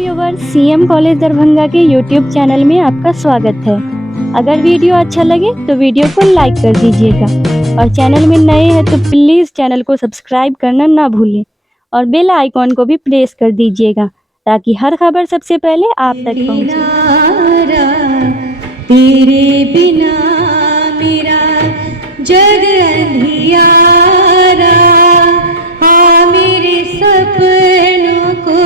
Viewers, CM college Darbhanga के YouTube channel में आपका स्वागत है। अगर वीडियो अच्छा लगे तो वीडियो को लाइक कर दीजिएगा और चैनल में नए हैं तो प्लीज़ चैनल को सब्सक्राइब करना ना भूलें और बेल आइकॉन को भी प्रेस कर दीजिएगा ताकि हर खबर सबसे पहले आप तक पहुंचे। तेरे बिना मेरा जग अंधियारा, हाँ मेरे सपनों को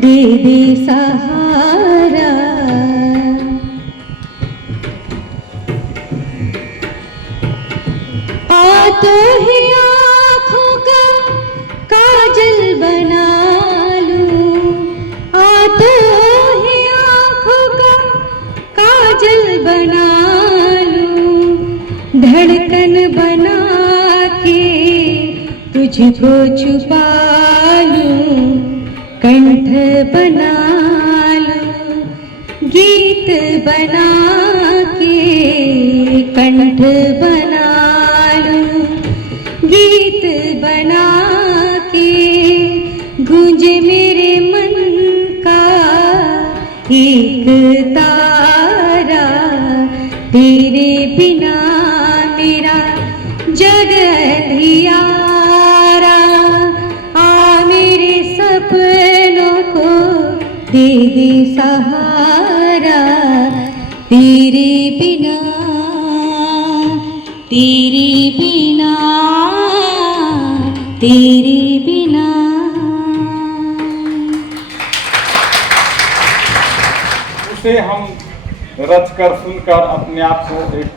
दे दे सहारा। आ तो ही आँखों का काजल बना लूं, आ तो ही आँखों का काजल बना लूं, धड़कन बना के तुझको छुपा लूं, कंठ बना लूं, गीत बना के कंठ बना लूं, गीत बना के गूंजे मेरे मन का एक तारा। तेरे बिना मेरा जग अंधियारा, आ मेरे सपनों को दे दे सहारा। तेरे बिना, तेरे बिना, तेरे बिना। उसे हम रच कर सुनकर अपने आप को एक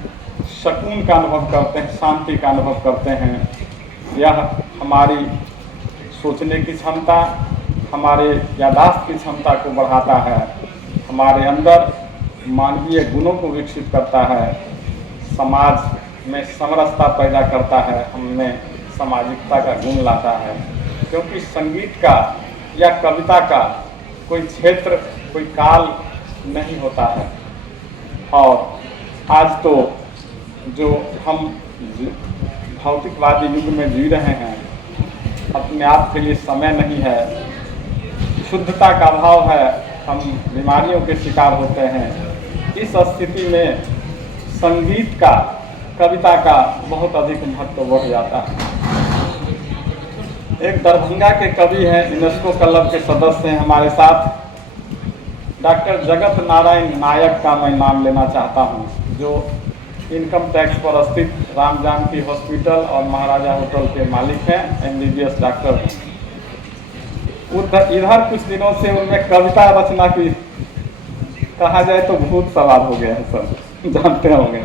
सुकून का अनुभव करते हैं, शांति का अनुभव करते हैं। यह हमारी सोचने की क्षमता, हमारे याददाश्त की क्षमता को बढ़ाता है, हमारे अंदर मानवीय गुणों को विकसित करता है, समाज में समरसता पैदा करता है, हमें सामाजिकता का गुण लाता है। क्योंकि संगीत का या कविता का कोई क्षेत्र, कोई काल नहीं होता है। और आज तो जो हम भौतिकवादी युग में जी रहे हैं, अपने आप के लिए समय नहीं है, शुद्धता का अभाव है, हम बीमारियों के शिकार होते हैं। इस स्थिति में संगीत का, कविता का बहुत अधिक महत्व बढ़ जाता है। एक दरभंगा के कवि हैं, यूनेस्को क्लब के सदस्य हैं हमारे साथ, डॉक्टर जगत नारायण नायक का मैं नाम लेना चाहता हूं, जो इनकम टैक्स पर स्थित राम जानकी हॉस्पिटल और महाराजा होटल के मालिक हैं, MBBS डॉक्टर हैं। इधर कुछ दिनों से उनमें कविता रचना की, कहा जाए तो भूत सवार हो गया है, सब जानते होंगे।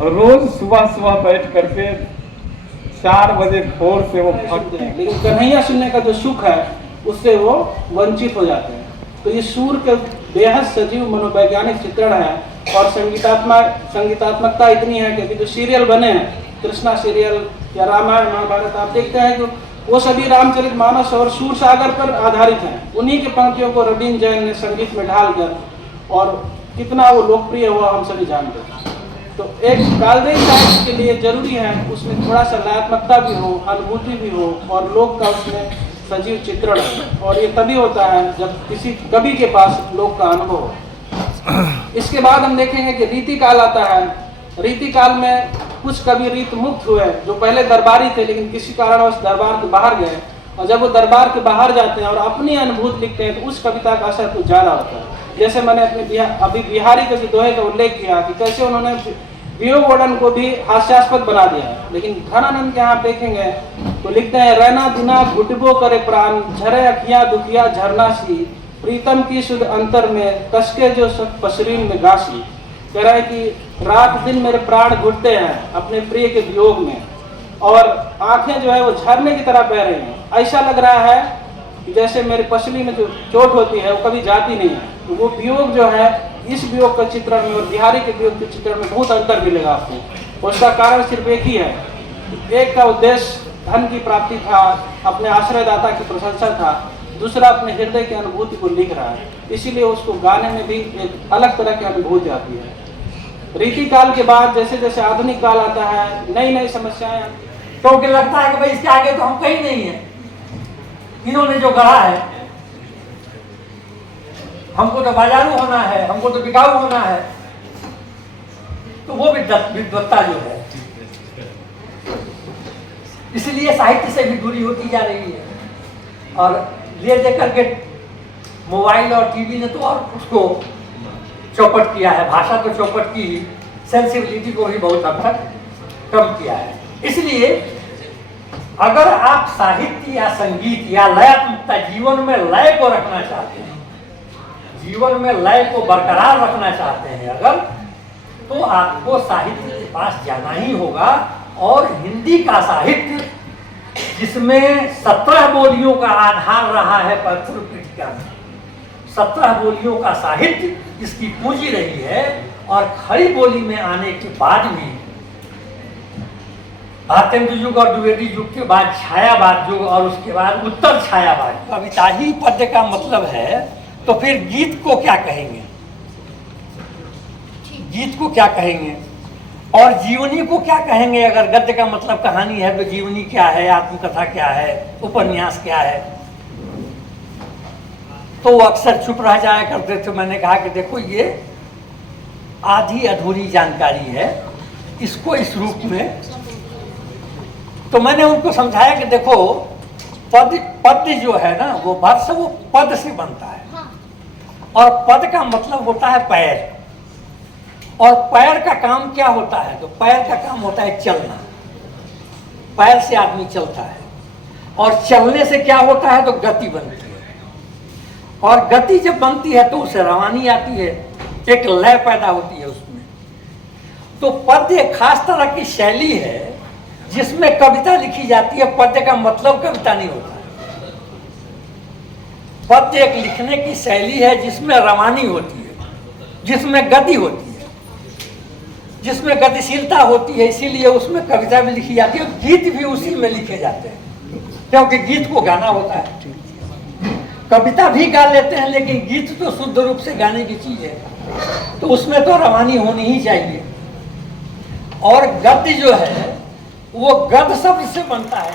और रोज सुबह सुबह बैठ करके 4 बजे भोर से वो भक्ति, लेकिन कन्हैया सुनने का जो सुख है उससे वो वंचित हो जाते हैं। तो ये सुर के बेहद सजीव मनोवैज्ञानिक चित्रण है और संगीतात्मकता इतनी है कि जो सीरियल बने हैं, कृष्णा सीरियल या रामायण महाभारत, आप देखते हैं कि वो सभी रामचरितमानस और सूर सागर पर आधारित हैं। उन्हीं के पंक्तियों को रवींद्र जैन ने संगीत में ढालकर, और कितना वो लोकप्रिय हुआ हम सभी जानते हैं। तो एक काल्पनिक साहित्य के लिए जरूरी है उसमें थोड़ा सा लयात्मकता भी हो, अनुभूति भी हो और लोक का उसमें सजीव चित्रण। और ये तभी होता है जब किसी कवि के पास लोक का अनुभव हो। इसके बाद हम देखेंगे कि रीति काल आता है। रीति काल में कुछ कवि रीत मुक्त हुए जो पहले दरबारी थे, लेकिन किसी कारणवश दरबार के बाहर गए, और जब वो दरबार के बाहर जाते हैं और अपनी अनुभूति लिखते हैं तो उस कविता का असर कुछ ज़्यादा होता है। जैसे मैंने अपने अभी बिहारी के दोहे का उल्लेख किया कि कैसे उन्होंने वियोग वर्णन को भी हास्यास्पद बना दिया है। लेकिन धनानंद के यहाँ आप देखेंगे तो लिखते हैं, रैना दिना घुटबो करे प्राण, झरे अखियाँ दुखिया झरना सी, प्रीतम की शुद्ध अंतर में कसके जो सब पसरीन में गासी। कह रहा है कि रात दिन मेरे प्राण घुटते हैं अपने प्रिय के वियोग में, और आंखें जो है वो झरने की तरह बह रही हैं। ऐसा लग रहा है कि जैसे मेरे पसली में जो चोट होती है वो कभी जाती नहीं है। तो वो वियोग जो है, इस वियोग का चित्रण में और बिहारी के वियोग के चित्रण में बहुत अंतर मिलेगा आपको। उसका कारण सिर्फ एक ही है, एक का उद्देश्य धन की प्राप्ति था, अपने आश्रयदाता की प्रशंसा था, दूसरा अपने हृदय की अनुभूति को लिख रहा है, इसीलिए उसको गाने में भी एक अलग तरह की अनुभूति आती है। रीति काल के बाद जैसे जैसे आधुनिक काल आता है, नई नई समस्याएं, तो लगता है कि भाई इसके आगे तो हम कहीं नहीं है, इन्होंने जो गढ़ा है हमको तो बाजारू होना है, हमको तो बिकाऊ होना है। तो वो विद्वत्ता जो है, इसलिए साहित्य से भी दूरी होती जा रही है। और ले दे करके मोबाइल और टीवी ने तो और उसको चौपट किया है। भाषा तो चौपट की, सेंसिबिलिटी को भी बहुत हद तक कम किया है। इसलिए अगर आप साहित्य या संगीत या लयात्मकता, जीवन में लय को रखना चाहते हैं, जीवन में लय को बरकरार रखना चाहते हैं अगर, तो आपको साहित्य के पास जाना ही होगा। और हिंदी का साहित्य, जिसमें 17 बोलियों का आधार रहा है पूर्व पीठिका में, 17 बोलियों का साहित्य इसकी पूंजी रही है। और खड़ी बोली में आने के बाद भी, भारतेंदु युग और द्विवेदी युग के बाद छायावाद युग और उसके बाद उत्तर छायावाद, कविता ही पद्य का मतलब है, तो फिर गीत को क्या कहेंगे? गीत को क्या कहेंगे? और जीवनी को क्या कहेंगे? अगर गद्य का मतलब कहानी है तो जीवनी क्या है, आत्मकथा क्या है, उपन्यास क्या है? तो वो अक्सर चुप रह जाया करते थे। मैंने कहा कि देखो, ये आधी अधूरी जानकारी है, इसको इस रूप में। तो मैंने उनको समझाया कि देखो, पद जो है ना, वो वर्ष वो पद से बनता है। और पद का मतलब होता है पैर। और पैर का काम क्या होता है? तो पैर का काम होता है चलना। पैर से आदमी चलता है, और चलने से क्या होता है? तो गति बनती है। और गति जब बनती है तो उसे रवानी आती है, एक लय पैदा होती है उसमें। तो पद्य एक खास तरह की शैली है जिसमें कविता लिखी जाती है। पद्य का मतलब कविता नहीं होता है। पद्य एक लिखने की शैली है जिसमें रवानी होती है, जिसमें गति होती है, जिसमें गतिशीलता होती है। इसीलिए उसमें कविता भी लिखी जाती है, गीत भी उसी में लिखे जाते हैं, क्योंकि गीत को गाना होता है। कविता भी गा लेते हैं, लेकिन गीत तो शुद्ध रूप से गाने की चीज है, तो उसमें तो रवानी होनी ही चाहिए। और गद्य जो है वो गद्य शब्द से बनता है।